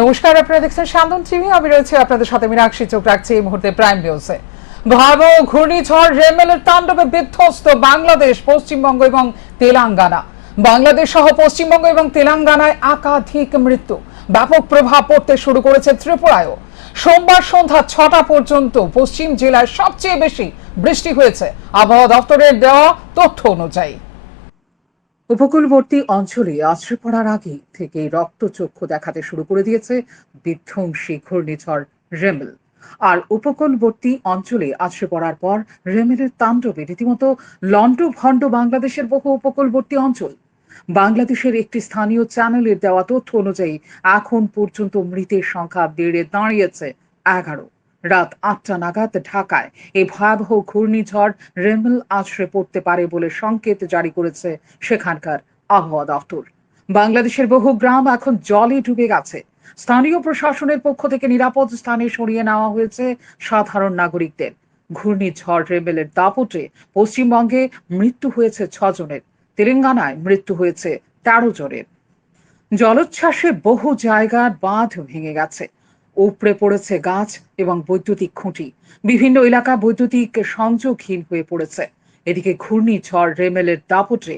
নমস্কার, আপনারা দেখছেন সান্দন টিভি। আমি রয়েছে আপনাদের সাথে মীনাক্ষী। চোখ রাখছি এই মুহূর্তে প্রাইম নিউজে। ভয়াবহ ঘূর্ণিঝড় রেমেলের তাণ্ডবে বিধ্বস্ত বাংলাদেশ, পশ্চিমবঙ্গ এবং তেলেঙ্গানা। বাংলাদেশ সহ পশ্চিমবঙ্গ এবং তেলেঙ্গানায় একাধিক মৃত্যু। ব্যাপক প্রভাব পড়তে শুরু করেছে ত্রিপুরায়ও। সোমবার সন্ধ্যা 6টা পর্যন্ত পশ্চিম জেলায় সবচেয়ে বেশি বৃষ্টি হয়েছে আবহাওয়া দপ্তরের দেওয়া তথ্য অনুযায়ী। উপকূলবর্তী অঞ্চলে আছড়ে পড়ার আগে থেকে রক্তচক্ষু দেখাতে শুরু করে দিয়েছে বিধ্বংসী ঘূর্ণিঝড় রেমেল। আর উপকূলবর্তী অঞ্চলে আছড়ে পড়ার পর রেমেলের তাণ্ডবে রীতিমতো লন্ডভন্ড বাংলাদেশের বহু উপকূলবর্তী অঞ্চল। বাংলাদেশের একটি স্থানীয় চ্যানেলের দেওয়া তথ্য অনুযায়ী এখন পর্যন্ত মৃতের সংখ্যা বেড়ে দাঁড়িয়েছে 11। রাত 8টা নাগাদ ঢাকায় এই ভয়াবহ ঘূর্ণিঝড় রেমেল আছড়ে পড়তে পারে বলে সংকেত জারি করেছে সেখানকার আবহাওয়া দপ্তর। বাংলাদেশের বহু গ্রাম এখন জলে ডুবে গেছে। স্থানীয় প্রশাসনের পক্ষ থেকে নিরাপদ স্থানে সরিয়ে নেওয়া হয়েছে সাধারণ নাগরিকদের। ঘূর্ণিঝড় রেমেলের দাপটে পশ্চিমবঙ্গে মৃত্যু হয়েছে 6 জনের, তেলেঙ্গানায় মৃত্যু হয়েছে 13 জনের। জলোচ্ছ্বাসে বহু জায়গার বাঁধ ভেঙে গেছে, উপড়ে পড়েছে গাছ এবং বৈদ্যুতিক খুঁটি। বিভিন্ন এলাকা বৈদ্যুতিক সংযোগহীন হয়ে পড়েছে। এদিকে ঘূর্ণিঝড় রেমেলের দাপটে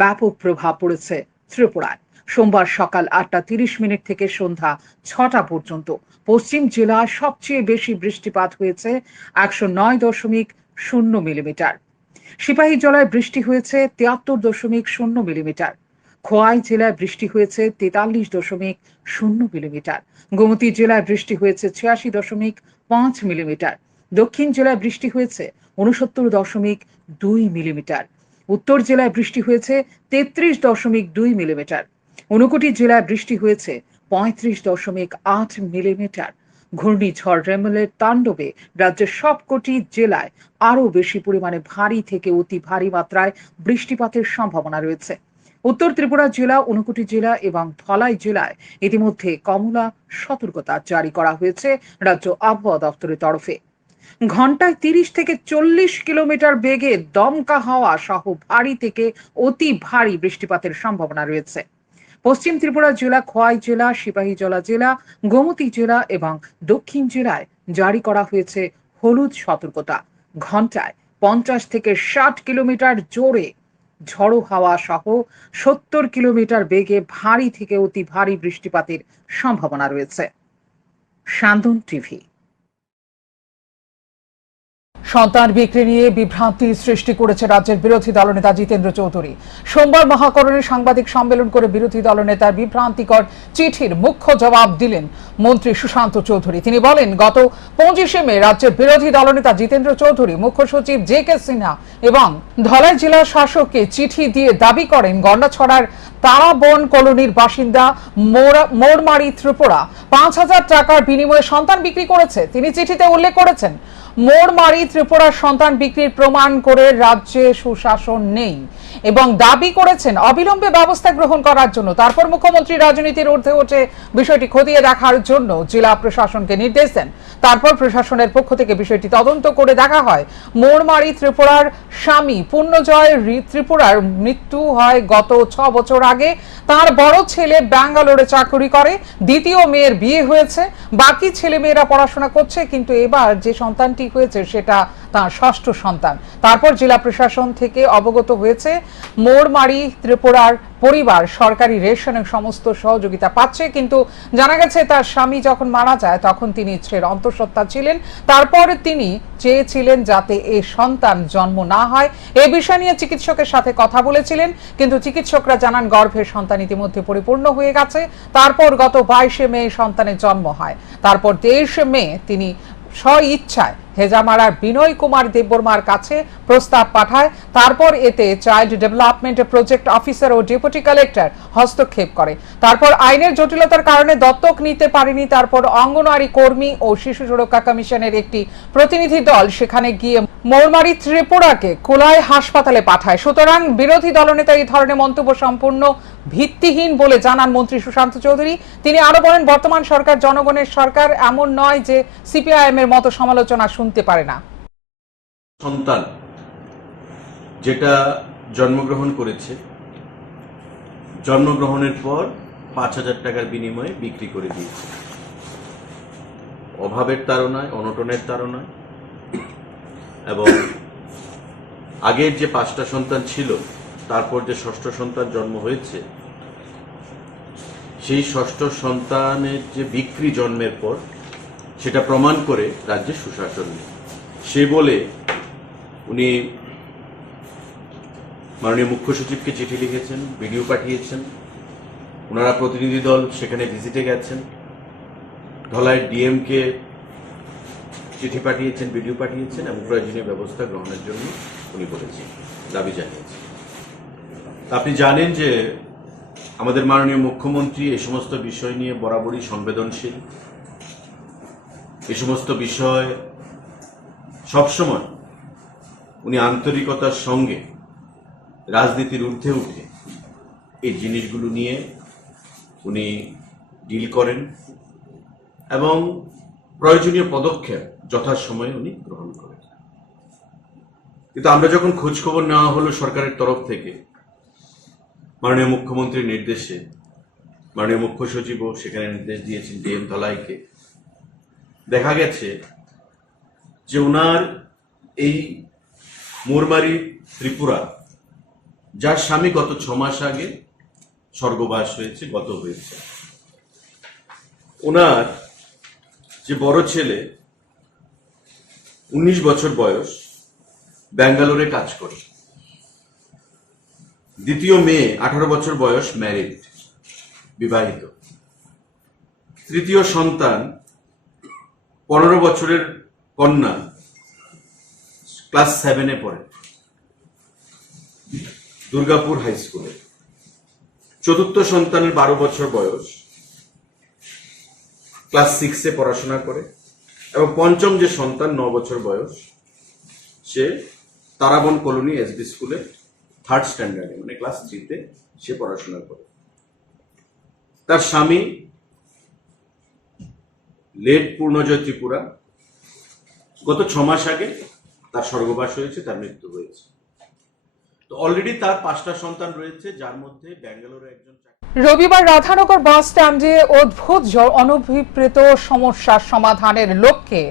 ব্যাপক প্রভাব পড়েছে ত্রিপুরায়। সোমবার সকাল 8টা 30 থেকে সন্ধ্যা 6টা পর্যন্ত পশ্চিম জেলায় সবচেয়ে বেশি বৃষ্টিপাত হয়েছে 109.0 মিলিমিটার। সিপাহীজলায় বৃষ্টি হয়েছে 73.0 মিলিমিটার। খোয়াই জেলায় বৃষ্টি হয়েছে 43.0 মিলিমিটার। গোমতী জেলায় বৃষ্টি হয়েছে 86.5 মিলিমিটার। দক্ষিণ জেলায় বৃষ্টি হয়েছে 69.2 মিলিমিটার। উত্তর জেলায় বৃষ্টি হয়েছে 33.2 মিলিমিটার। ঊনকোটি জেলায় বৃষ্টি হয়েছে 35.8 মিলিমিটার। ঘূর্ণিঝড় রেমেলের তাণ্ডবে রাজ্যের সবকটি জেলায় আরও বেশি পরিমাণে ভারী থেকে অতি ভারী মাত্রায় বৃষ্টিপাতের সম্ভাবনা রয়েছে। উত্তর ত্রিপুরা জেলা, ঊনকোটি জেলা এবং ধলাই জেলায় ইতিমধ্যে কমলা সতর্কতা জারি করা হয়েছে রাজ্য আবহাওয়া দপ্তরের তরফে। ঘন্টায় 30 থেকে 40 কিলোমিটার বেগে দমকা হাওয়া সহ ভারী থেকে অতি ভারী বৃষ্টিপাতের সম্ভাবনা রয়েছে। পশ্চিম ত্রিপুরা জেলা, খোয়াই জেলা, সিপাহীজলা জেলা, গোমতী জেলা এবং দক্ষিণ জেলায় জারি করা হয়েছে হলুদ সতর্কতা। ঘন্টায় 50 থেকে 60 কিলোমিটার জোরে ঝড়ো হাওয়া সহ 70 কিলোমিটার বেগে ভারী থেকে অতি ভারী বৃষ্টিপাতের সম্ভাবনা রয়েছে। সান্দন টিভি। সন্তান বিক্রি নিয়ে বিভ্রান্তি সৃষ্টি করেছে রাজ্যের বিরোধী দলনেতা জিতেন্দ্র চৌধুরী। সোমবার মহাকরণে সাংবাদিক সম্মেলন করে বিরোধী দলনেতার বিভ্রান্তিকর চিঠির মুখ্য জবাব দিলেন মন্ত্রী সুশান্ত চৌধুরী। তিনি বলেন, গত 25শে মে রাজ্যের বিরোধী দলনেতা জিতেন্দ্র চৌধুরী মুখ্য সচিব জে.কে. সিনহা এবং ধলাই জেলা শাসককে চিঠি দিয়ে দাবি করেন গন্ডাছড়ার তারাবন কলোনির বাসিন্দা মোড়মারি ত্রিপুরা 5,000 টাকার বিনিময়ে সন্তান বিক্রি করেছে। তিনি চিঠিতে উল্লেখ করেছেন, মোড়মারি ত্রিপুরার সন্তান বিক্রির প্রমাণ করে রাজ্যে সুশাসন নেই এবং দাবি করেছেন অবিলম্বে ব্যবস্থা গ্রহণ করার জন্য। তারপর মুখ্যমন্ত্রী রাজনীতির ঊর্ধ্বে উঠে বিষয়টি খতিয়ে দেখার জন্য জেলা প্রশাসনকে নির্দেশ দেন। তারপর প্রশাসনের পক্ষ থেকে বিষয়টি তদন্ত করে দেখা হয়। মোড়মারি ত্রিপুরার স্বামী পূর্ণজয় ত্রিপুরার মৃত্যু হয় গত 6 বছর আগে। তার বড় ছেলে ব্যাঙ্গালোরে চাকরি করে, দ্বিতীয় মেয়ের বিয়ে হয়েছে, বাকি ছেলে মেয়েরা পড়াশোনা করছে, কিন্তু এবার যে সন্তানটি হয়েছে সেটা তার ষষ্ঠ সন্তান। তারপর জেলা প্রশাসন থেকে অবগত হয়েছে মোড়মারি ত্রিপুরার পরিবার সরকারি রেশনের সমস্ত সহযোগিতা পাচ্ছে, কিন্তু জানা গেছে তার স্বামী যখন মারা যায় তখন তিনি ইচ্ছের অন্তঃসত্ত্বা ছিলেন। তারপর তিনি চেয়েছিলেন যাতে এই সন্তান জন্ম না হয়। এই বিষয় নিয়ে চিকিৎসকের সাথে কথা বলেছিলেন, কিন্তু চিকিৎসকরা জানান গর্ভের সন্তান ইতিমধ্যে পরিপূর্ণ হয়ে গেছে। তারপর গত 22শে মে সন্তানের জন্ম হয়। তারপর 23শে মে তিনি স্ব-ইচ্ছায় হেজামারার বিনয় কুমার দেববর্মার কাছে প্রস্তাব পাঠায়। তারপর এতে চাইল্ড ডেভেলপমেন্ট প্রজেক্ট অফিসার ও ডেপুটি কালেক্টর হস্তক্ষেপ করে। তারপর আইনের জটিলতার কারণে দত্তক নিতে পারেনি। তারপর অঙ্গনওয়াড়ি কর্মী ও শিশু সুরক্ষা কমিশনের একটি প্রতিনিধি দল সেখানে গিয়ে মোড়মারি ত্রিপুরাকে কোলাই হাসপাতালে পাঠায়। সুতরাং বিরোধী দলনেতা এই ধরনের মন্তব্য সম্পূর্ণ ভিত্তিহীন বলে জানান মন্ত্রী সুশান্ত চৌধুরী। তিনি আরো বলেন, বর্তমান সরকার জনগণের সরকার, এমন নয় যে সিপিআইএম এর মতো সমালোচনা শুনতে পারে না। সন্তান যেটা জন্মগ্রহণ করেছে, জন্মগ্রহণের পর 5,000 টাকার বিনিময়ে বিক্রি করে দিয়েছে। অভাবের তাড়নায়, অনটনের তাড়নায়, এবং আগের যে 5টা সন্তান ছিল তারপর যে 6ষ্ঠ সন্তান জন্ম হয়েছে, সেই 6ষ্ঠ সন্তানের যে বিক্রি জন্মের পর, সেটা প্রমাণ করে রাজ্যে সুশাসন নেই। সে বলে উনি মাননীয় মুখ্য সচিবকে চিঠি লিখেছেন, ভিডিও পাঠিয়েছেন, ওনারা প্রতিনিধি দল সেখানে ভিজিটে গেছেন, ধলাই ডিএমকে চিঠি পাঠিয়েছেন, ভিডিও পাঠিয়েছেন, এবং প্রয়োজনীয় ব্যবস্থা গ্রহণের জন্য উনি বলেছেন, দাবি জানিয়েছেন। আপনি জানেন যে আমাদের মাননীয় মুখ্যমন্ত্রী এই সমস্ত বিষয় নিয়ে বরাবরই সংবেদনশীল। এই সমস্ত বিষয় সবসময় উনি আন্তরিকতার সঙ্গে রাজনীতির ঊর্ধ্বে উঠে এই জিনিসগুলো নিয়ে উনি ডিল করেন এবং প্রয়োজনীয় পদক্ষেপ যথাসময়ে উনি গ্রহণ করেন। কিন্তু আমরা যখন খোঁজখবর নেওয়া হলো সরকারের তরফ থেকে, মাননীয় মুখ্যমন্ত্রীর নির্দেশে, মাননীয় মুখ্য সচিবও সেখানে নির্দেশ দিয়েছেন ডিএম ধলাইকে, দেখা গেছে যে ওনার এই মোরমারি ত্রিপুরা, যার স্বামী গত 6 মাস আগে স্বর্গবাস হয়েছে, গত হয়েছে, ওনার যে বড় ছেলে 19 বছর বয়স, ব্যাঙ্গালোরে কাজ করে, দ্বিতীয় মেয়ে 18 বছর বয়স, ম্যারিড, বিবাহিত, তৃতীয় সন্তান 15 বছরের কন্যা, ক্লাস 7-এ পড়ে, দুর্গাপুর হাই স্কুলে, চতুর্থ সন্তানের 12 বছর বয়স, ক্লাস 6-এ পড়াশোনা করে, এবং পঞ্চম যে সন্তান 9 বছর বয়স, সে তারাবন কলোনি এসবি স্কুলে 3rd স্ট্যান্ডার্ডে, মানে ক্লাস 3-তে সে পড়াশোনা করে। তার স্বামী লেট পূর্ণজয় ত্রিপুরা, গত 6 মাস আগে তার স্বর্গবাস হয়েছে, তার মৃত্যু হয়েছে। তো অলরেডি তার 5টা সন্তান রয়েছে, যার মধ্যে ব্যাঙ্গালোরে একজন। রবিবার রাধানগর বাস স্ট্যান্ডে অদ্ভুত অনভিপ্রেত সমস্যার সমাধানের লক্ষ্যে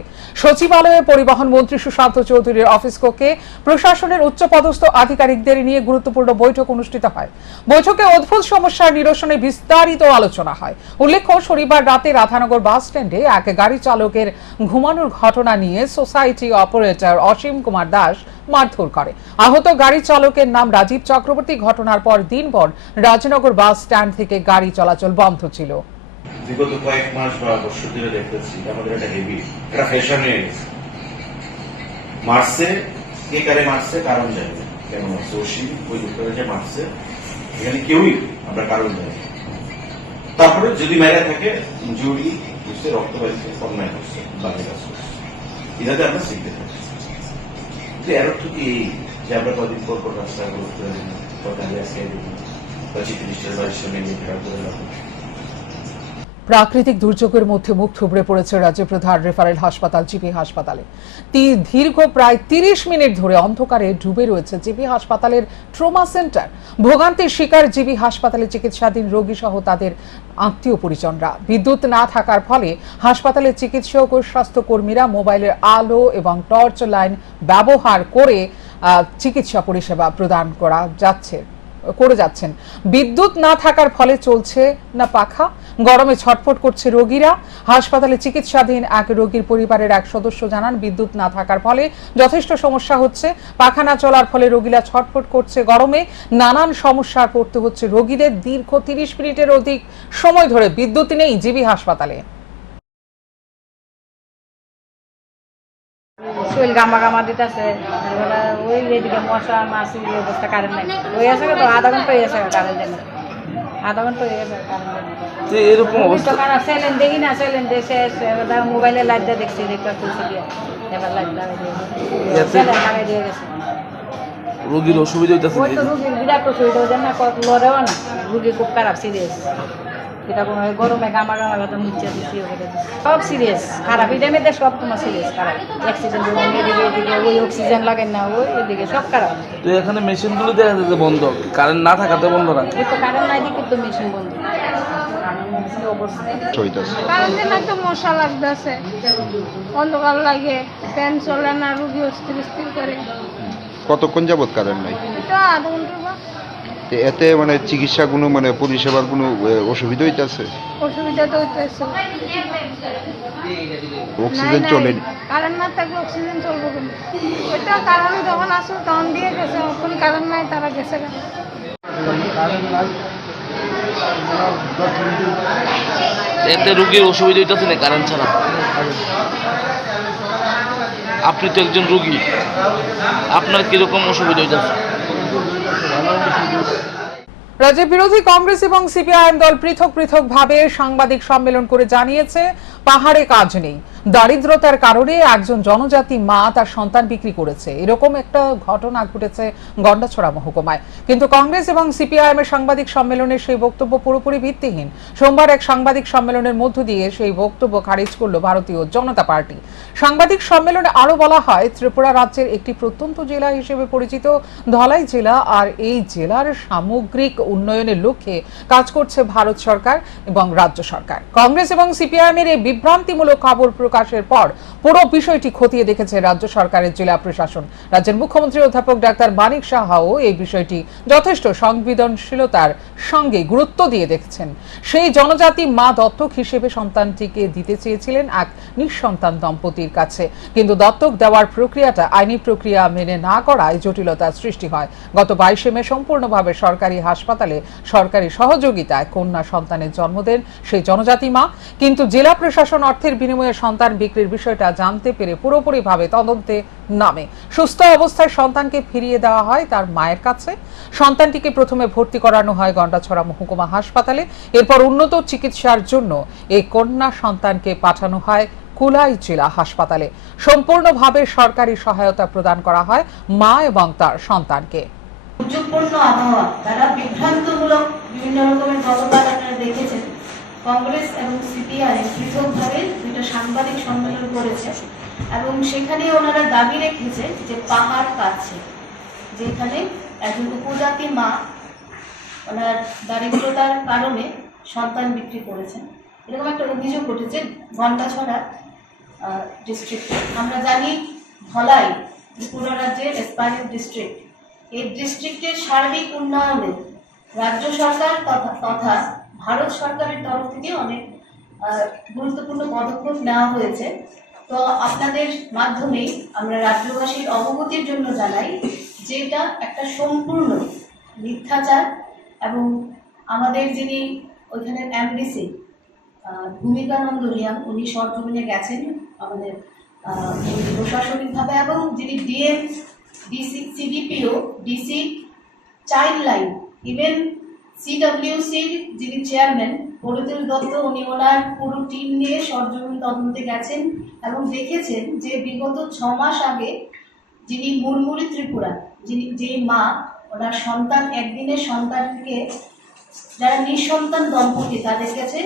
সচিবালয়ে পরিবহন মন্ত্রী সুশান্ত চৌধুরীর অফিস কক্ষে প্রশাসনের উচ্চপদস্থ আধিকারিকদের নিয়ে গুরুত্বপূর্ণ বৈঠক অনুষ্ঠিত হয়। বৈঠকে অদ্ভুত সমস্যার নিরসনে বিস্তারিত আলোচনা হয়। উল্লেখ্য, শনিবার রাতে রাধানগর বাস স্ট্যান্ডে এক গাড়ি চালকের ঘুমানোর ঘটনা নিয়ে সোসাইটি অপারেটর অসীম কুমার দাস মারধর করে। আহত গাড়ি চালকের নাম রাজীব চক্রবর্তী। ঘটনার পর দিনভর রাজনগর বাস স্ট্যান্ড থেকে গাড়ি চলাচল বন্ধ ছিল। বিগত কয়েক মাস বা বছর ধরে দেখতেছি আমাদের একটা হেভি, একটা ফ্যাশন হয়ে গেছে। মারছে, কে কারে মারছে কারণ জানি না, কেন মারছে, অসীম ওই লোকটা যে মারছে, এখানে কেউই আমরা কারণ জানি না। তারপরে যদি মেরা থাকে ইনজুরি বুঝতে, রক্ত বাড়িতে, অন্যায় করছে, বাকি কাজ করছে, এটাতে আমরা শিখতে থাকি। এর অর্থ কি এই যে আমরা কদিন পর পর রাস্তাগুলো করে দিন, বা চিফ মিনিস্টার বাড়ির সঙ্গে খেলা করে রাখুন। প্রাকৃতিক দুর্যোগের মধ্যে মুখ থুবড়ে পড়েছে রাজ্যের প্রধান রেফারেল হাসপাতাল জিবি হাসপাতালে। দীর্ঘ প্রায় 30 মিনিট ধরে অন্ধকারে ডুবে রয়েছে জিবি হাসপাতালের ট্রমা সেন্টার। ভোগান্তির শিকার জিবি হাসপাতালে চিকিৎসাধীন রোগী সহ তাদের আত্মীয় পরিজনরা। বিদ্যুৎ না থাকার ফলে হাসপাতালের চিকিৎসক ও স্বাস্থ্যকর্মীরা মোবাইলের আলো এবং টর্চ লাইন ব্যবহার করে চিকিৎসা পরিষেবা প্রদান করে যাচ্ছেন। বিদ্যুৎ না থাকার ফলে চলছে না পাখা, গরমে ছটফট করছে রোগীরা। হাসপাতালে চিকিৎসাধীন এক রোগীর পরিবারের এক সদস্য জানান, বিদ্যুৎ না থাকার ফলে যথেষ্ট সমস্যা হচ্ছে। পাখা না চলার ফলে রোগীরা ছটফট করছে গরমে। নানান সমস্যায় পড়তে হচ্ছে রোগীদের। দীর্ঘ 30 মিনিটের অধিক সময় ধরে বিদ্যুৎ নেই জিবি হাসপাতালে। শরীর গামা গামা দিতেছে, ওই এদিকে মশা মাছি অবস্থা, কারেন্ট নাই। ওই আছে তো আধা ঘন্টা হয়ে গেছে কারেন্ট নেই, আধা ঘন্টা হয়ে গেছে কারেন্ট নেই। এরকম অবস্থা খারাপ। সেলেন দেখি না, সেলেন দেখে মোবাইলে লাইট দিয়ে দেখছি, দেখতে তুলছি দিয়ে এবার লাইট লাগাই দিয়ে সেলেন লাগাই দিয়ে গেছে। রোগীর অসুবিধা হইতেছে, ওই তো রোগীর বিরাট অসুবিধা হচ্ছে না, লড়েও না, রোগী খুব খারাপ, সিরিয়াস। এটা কোনো গরমে গামা গামা কথা নিচে দিচ্ছি, সব সিরিয়াস খারাপ। এই টাইমে সব তোমার সিরিয়াস খারাপ। অক্সিজেন এদিকে এদিকে, ওই অক্সিজেন লাগেন না, ওই এদিকে সব খারাপ। তো এখানে মেশিনগুলো দেখা যাচ্ছে বন্ধ, কারেন্ট না থাকাতে বন্ধ রাখে। ওই তো কারেন্ট নাই দিকে তো মেশিন বন্ধ। কি অবস্থা হইতাছে কারণ যেন একটা মশা লাগতেছে, অন্ধকার লাগে, ফ্যান চলে না, রুগী অস্থির স্থির করে। কতক্ষণ যাবত কারেন্ট নাই? এটা আধা ঘন্টা বা তো এতে মানে চিকিৎসা কোনো মানে পরিষেবার কোনো অসুবিধা হইতাছে? অসুবিধা তো হইতেছে। অক্সিজেন চলেনি? কারেন্ট না থাকলে অক্সিজেন চলবো কিন্তু ওইটা কারণে যখন আসলো তখন দিয়ে গেছে, এখন কারেন্ট নাই, তারা গেছে গা। এতে রুগীর অসুবিধা হইতেছে না কারেন্ট ছাড়া? আপনি তো একজন রুগী, আপনার কিরকম অসুবিধা হইতেছে? রাজ্যের বিরোধী কংগ্রেস এবং সিপিআইএম দল পৃথক পৃথকভাবে সাংবাদিক সম্মেলন করে জানিয়েছে পাহাড়ে কাজ নেই, দারিদ্রতার কারণে একজন জনজাতি মা তার সন্তান বিক্রি করেছে। এরকম একটা ঘটনা ঘটেছে গন্ডাছড়া মহকুমায়। কিন্তু কংগ্রেস এবং সিপিআইএম এর সাংবাদিক সম্মেলনের সেই বক্তব্য পুরোপুরি ভিত্তিহীন। সোমবার এক সাংবাদিক সম্মেলনের মধ্য দিয়ে সেই বক্তব্য খারিজ করল ভারতীয় জনতা পার্টি। সাংবাদিক সম্মেলনে আরো বলা হয়, ত্রিপুরা রাজ্যের একটি প্রত্যন্ত জেলা হিসেবে পরিচিত ধলাই জেলা আর এই জেলার সামগ্রিক উন্নয়নের লক্ষ্যে কাজ করছে ভারত সরকার এবং রাজ্য সরকার। কংগ্রেস এবং সিপিআইএম এর এই বিভ্রান্তিমূলক খবর প্রকাশের পর পুরো বিষয়টি খতিয়ে দেখেছে রাজ্য সরকারের জেলা প্রশাসন। রাজ্যের মুখ্যমন্ত্রী অধ্যাপক ডাক্তার মানিক সাহাও এই বিষয়টি যথেষ্ট সংবেদনশীলতার সঙ্গে গুরুত্ব দিয়ে দেখছেন। সেই জনজাতি মা দত্তক হিসেবে সন্তানটিকে দিতে চেয়েছিলেন এক নিঃসন্তান দম্পতির কাছে, কিন্তু দত্তক দেওয়ার প্রক্রিয়াটা আইনি প্রক্রিয়া মেনে না করায় জটিলতার সৃষ্টি হয়। গত 22 মে সম্পূর্ণভাবে সরকারি হাসপাতালে সরকারি সহযোগিতায় কন্যা সন্তানের জন্ম দেন সেই জনজাতি মা। কিন্তু জেলা প্রশাসন অর্থের বিনিময়ে সন্তান বিক্রির বিষয়টা জানতে পেরে পুরোপুরিভাবে তদন্তে নামে। সুস্থ অবস্থায় সন্তানকে ফিরিয়ে দেওয়া হয় তার মায়ের কাছে। সন্তানটিকে প্রথমে ভর্তি করানো হয় গন্ডাছড়া মহকুমা হাসপাতালে, এরপর উন্নত চিকিৎসার জন্য এই কন্যা সন্তানকে পাঠানো হয় কুলাই জেলা হাসপাতালে। সম্পূর্ণভাবে সরকারি সহায়তা প্রদান করা হয় মা এবং তার সন্তানকে। দুর্যোগপূর্ণ আবহাওয়া, তারা বিভ্রান্তমূলক বিভিন্ন রকমের গতকাল আপনারা দেখেছেন কংগ্রেস এবং সিপিআইএম পৃথকভাবে দুটো সাংবাদিক সম্মেলন করেছে এবং সেখানে ওনারা দাবি রেখেছে যে পাহাড় কাছে, যেখানে একজন উপজাতি মা ওনার দারিদ্রতার কারণে সন্তান বিক্রি করেছেন, এরকম একটা অভিযোগ উঠেছে গন্ডাছড়া ডিস্ট্রিক্টে। আমরা জানি ধলাই ত্রিপুরা রাজ্যের এসপায়ারিং ডিস্ট্রিক্ট, এই ডিস্ট্রিক্টের সার্বিক উন্নয়নে রাজ্য সরকার তথা ভারত সরকারের তরফ থেকে অনেক গুরুত্বপূর্ণ পদক্ষেপ নেওয়া হয়েছে। তো আপনাদের মাধ্যমে আমরা রাজ্যবাসীর অবগতির জন্য জানাই যে এটা একটা সম্পূর্ণ মিথ্যাচার এবং আমাদের যিনি ওইখানের এমডিসি ভূমিকানন্দ রিয়াং, উনি সরজমিনে গেছেন আমাদের প্রশাসনিকভাবে, এবং যিনি DM, DC, CDPO, DC, child line, even সিডব্লিউসির যিনি চেয়ারম্যান পরিতোষ দত্ত, উনি ওনার পুরো টিম নিয়ে সরজমিন তদন্তে গেছেন এবং দেখেছেন যে বিগত 6 মাস আগে যিনি মুরমুরি ত্রিপুরা, যে মা ওনার সন্তান একদিনের সন্তানকে যারা নিঃসন্তান দম্পতি তাদের কাছে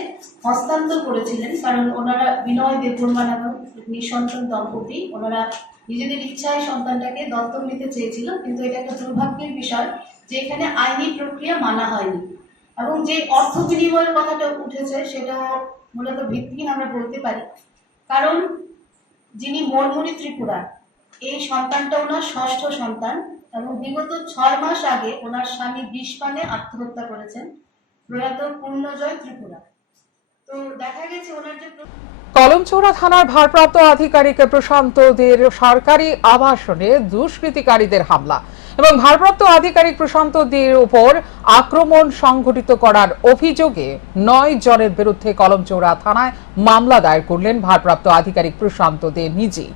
হস্তান্তর করেছিলেন, কারণ ওনারা বিনয় দেববর্মা নামক নিঃসন্তান দম্পতি, ওনারা নিজেদের ইচ্ছায় সন্তানটাকে দত্তক নিতে চেয়েছিল। কিন্তু এটা একটা দুর্ভাগ্যের বিষয় যে এখানে আইনি প্রক্রিয়া মানা হয়নি এবং যে অর্থ বিনিময়ের কথাটা উঠেছে সেটা মূলত ভিত্তিহীন আমরা বলতে পারি, কারণ যিনি মুরমুরি ত্রিপুরা, এই সন্তানটা ওনার ষষ্ঠ সন্তান এবং বিগত 6 মাস আগে ওনার স্বামী বিষপানে আত্মহত্যা করেছেন, প্রয়াত পূর্ণজয় ত্রিপুরা। তো দেখা গেছে ওনার যে কলমচৌড়া থানার ভারপ্রাপ্ত আধিকারিক প্রশান্ত দের সরকারি আবাসনে দুষ্কৃতিকারীদের হামলা এবং ভারপ্রাপ্ত আধিকারিক প্রশান্ত দের উপর আক্রমণ সংঘটিত করার অভিযোগে 9 জনের বিরুদ্ধে কলমচৌড়া থানায় মামলা দায়ের করলেন ভারপ্রাপ্ত আধিকারিক প্রশান্ত দে নিজেই।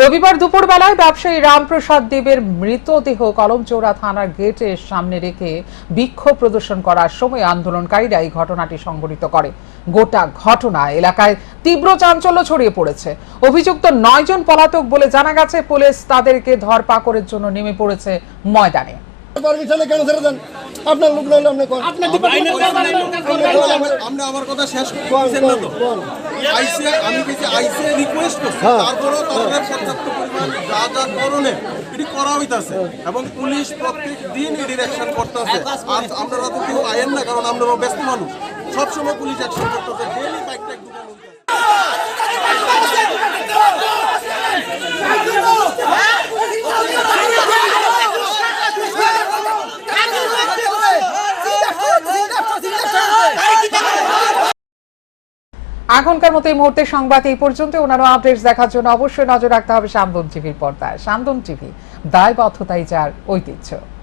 রবিবার দুপুরবেলায় ব্যবসায়ী রামপ্রসাদ দেবের মৃতদেহ কলমচৌড়া থানার গেটের সামনে রেখে বিক্ষোভ প্রদর্শন করার সময় আন্দোলনকারীরা এই ঘটনাটি সংঘটিত করে। গোটা ঘটনা এলাকায় তীব্র চাঞ্চল্য ছড়িয়ে পড়েছে। অভিযুক্ত 9 জন পলাতক বলে জানা গেছে। পুলিশ তাদেরকে ধরপাকড়ের জন্য নেমে পড়েছে ময়দানে। আমরা আমার কথা শেষ করছেন না তো, আমি কিছু আইসে রিকোয়েস্ট করছি, তারপরেও তাদের পর্যাপ্ত পরিমাণ যা যা করণের এটি করা হইতাছে এবং পুলিশ প্রত্যেক দিন এটি অ্যাকশন করতেছে। আর আপনারা তো কেউ আয়েন না, কারণ আমরা ব্যস্ত মানুষ, সবসময় পুলিশ অ্যাকশন করতেছে, ডেইলি বাইক টাইক দোকান এখনকার মতো এই মুহূর্তে সংবাদ এই পর্যন্ত। অন্যান্য আপডেটস দেখার জন্য অবশ্যই নজর রাখতে হবে সান্দন টিভির পর্দায়। সান্দন টিভি, দায়বদ্ধতাই যার ঐতিহ্য।